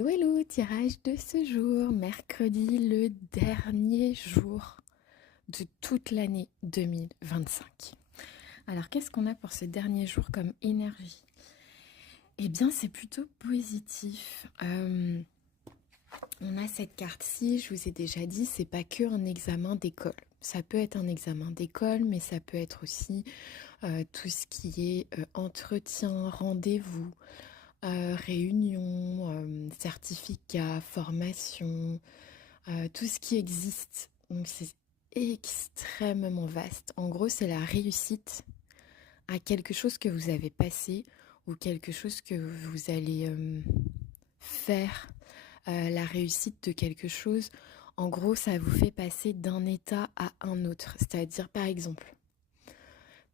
Hello, tirage de ce jour, mercredi, le dernier jour de toute l'année 2025. Alors, qu'est-ce qu'on a pour ce dernier jour comme énergie? Eh bien, c'est plutôt positif. On a cette carte-ci, je vous ai déjà dit, c'est pas que un examen d'école. Ça peut être un examen d'école, mais ça peut être aussi tout ce qui est entretien, rendez-vous, réunion, certificat, formation, tout ce qui existe. Donc c'est extrêmement vaste. En gros, c'est la réussite à quelque chose que vous avez passé ou quelque chose que vous allez faire, la réussite de quelque chose. En gros, ça vous fait passer d'un état à un autre. C'est-à-dire, par exemple,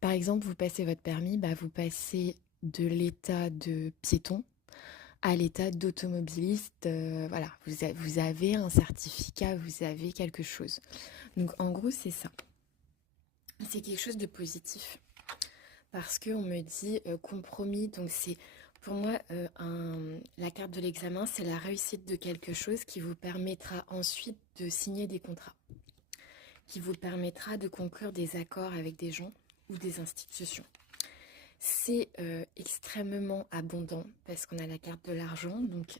vous passez votre permis, bah, vous passez de l'état de piéton à l'état d'automobiliste. Voilà, vous avez un certificat, vous avez quelque chose. Donc en gros, c'est ça. C'est quelque chose de positif. Parce qu'on me dit compromis, donc c'est pour moi la carte de l'examen, c'est la réussite de quelque chose qui vous permettra ensuite de signer des contrats, qui vous permettra de conclure des accords avec des gens ou des institutions. C'est extrêmement abondant parce qu'on a la carte de l'argent, donc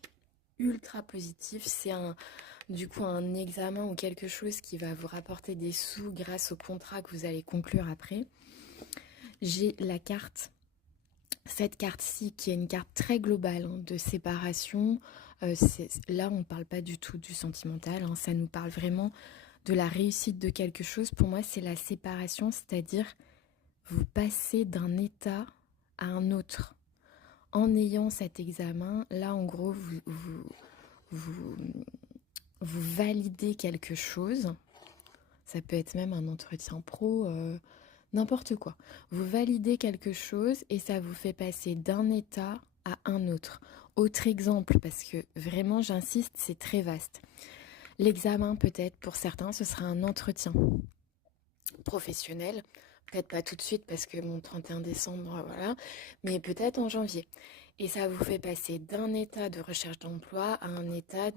ultra positif. C'est du coup un examen ou quelque chose qui va vous rapporter des sous grâce au contrat que vous allez conclure après. J'ai cette carte-ci qui est une carte très globale de séparation. Là, on ne parle pas du tout du sentimental, ça nous parle vraiment de la réussite de quelque chose. Pour moi, c'est la séparation, c'est-à-dire vous passez d'un état à un autre. En ayant cet examen, là, en gros, vous, vous validez quelque chose. Ça peut être même un entretien pro, n'importe quoi. Vous validez quelque chose et ça vous fait passer d'un état à un autre. Autre exemple, parce que vraiment, j'insiste, c'est très vaste. L'examen, peut-être, pour certains, ce sera un entretien professionnel. Peut-être pas tout de suite parce que mon 31 décembre, voilà, mais peut-être en janvier. Et ça vous fait passer d'un état de recherche d'emploi à un état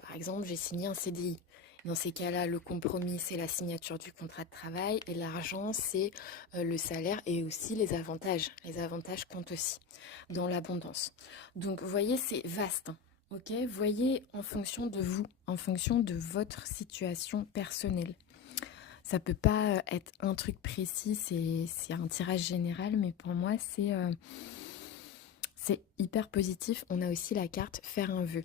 par exemple, j'ai signé un CDI. Dans ces cas-là, le compromis, c'est la signature du contrat de travail et l'argent, c'est le salaire et aussi les avantages. Les avantages comptent aussi dans l'abondance. Donc, vous voyez, c'est vaste. Hein. Ok, voyez en fonction de vous, en fonction de votre situation personnelle. Ça peut pas être un truc précis, c'est un tirage général, mais pour moi, c'est hyper positif. On a aussi la carte faire un vœu.